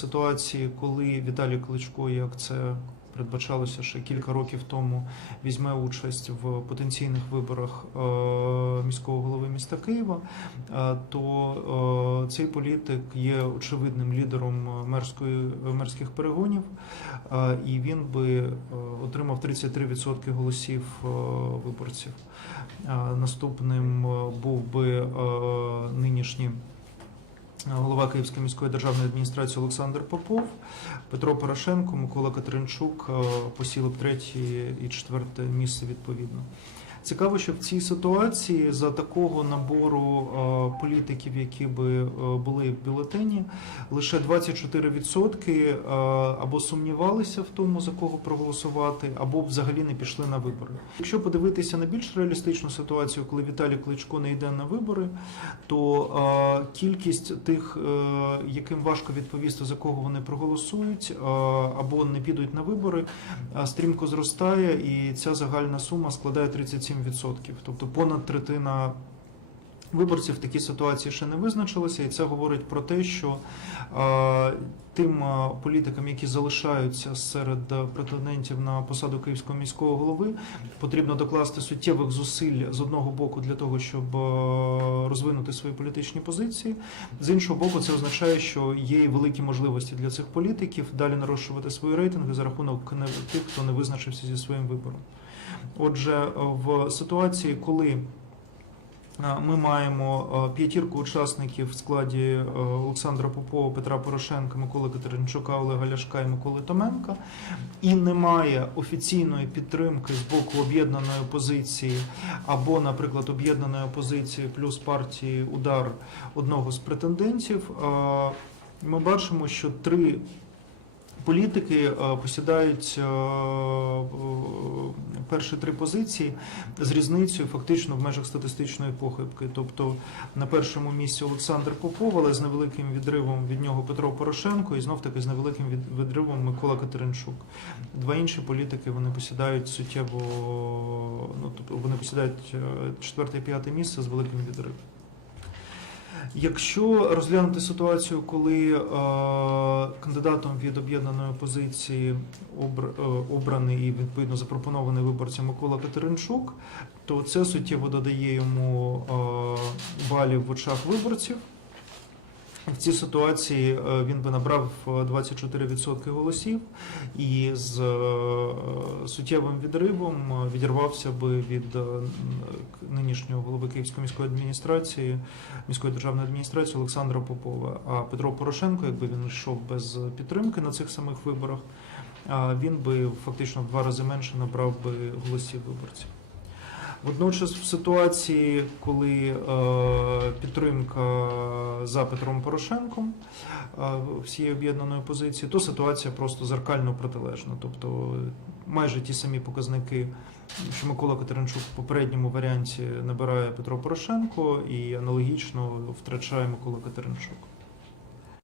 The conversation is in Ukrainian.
ситуації, коли Віталій Кличко, як це передбачалося ще кілька років тому, візьме участь в потенційних виборах е, міського голови міста Києва, е, то е, цей політик є очевидним лідером мерської мерських перегонів, і він би отримав 33% голосів виборців. Наступним був би нинішній голова Київської міської державної адміністрації Олександр Попов, Петро Порошенко, Микола Катеринчук е, посіли б третє і четверте місце відповідно. Цікаво, що в цій ситуації за такого набору е, політиків, які би е, були в бюлетені, лише 24% е, або сумнівалися в тому, за кого проголосувати, або взагалі не пішли на вибори. Якщо подивитися на більш реалістичну ситуацію, коли Віталій Кличко не йде на вибори, то кількість тих, яким важко відповісти, за кого вони проголосують, або не підуть на вибори, стрімко зростає, і ця загальна сума складає 37%. Тобто понад третина. Виборців в такій ситуації ще не визначилися, і це говорить про те, що е, тим е, політикам, які залишаються серед е, претендентів на посаду київського міського голови, потрібно докласти суттєвих зусиль з одного боку для того, щоб розвинути свої політичні позиції. З іншого боку, це означає, що є великі можливості для цих політиків далі нарощувати свої рейтинги за рахунок тих, хто не визначився зі своїм вибором. Отже, в ситуації, коли Ми маємо п'ятірку учасників в складі е, Олександра Попова, Петра Порошенка, Миколи Катеринчука, Олега Ляшка і Миколи Томенка. І немає офіційної підтримки з боку об'єднаної опозиції або, наприклад, об'єднаної опозиції плюс партії Удар одного з претендентів. Ми бачимо, що три політики е, посідають е, перші три позиції з різницею фактично в межах статистичної похибки. Тобто на першому місці Олександр Попов, але з невеликим відривом від нього Петро Порошенко, і знов таки з невеликим відривом Микола Катеринчук. Два інші політики вони посідають суттєво, ну тобто вони посідають е, четверте і п'яте місце з великим відривом. Якщо розглянути ситуацію, коли е, кандидатом від об'єднаної опозиції е, обраний і відповідно запропонований виборцям Микола Катеринчук, то це суттєво додає йому е, балів в очах виборців. В цій ситуації е, він би набрав е, 24% голосів і з е, суттєвим відривом е, відірвався би від е, нинішнього голови Київської міської адміністрації, міської державної адміністрації Олександра Попова. А Петро Порошенко, якби він йшов без підтримки на цих самих виборах, він би фактично в два рази менше набрав би голосів виборців. Водночас, в ситуації, коли е, підтримка за Петром Порошенком е, всієї об'єднаної позиції, то ситуація просто зеркально протилежна. Тобто майже ті самі показники, що Микола Катеринчук в попередньому варіанті набирає Петро Порошенко, і аналогічно втрачає Микола Катеринчук.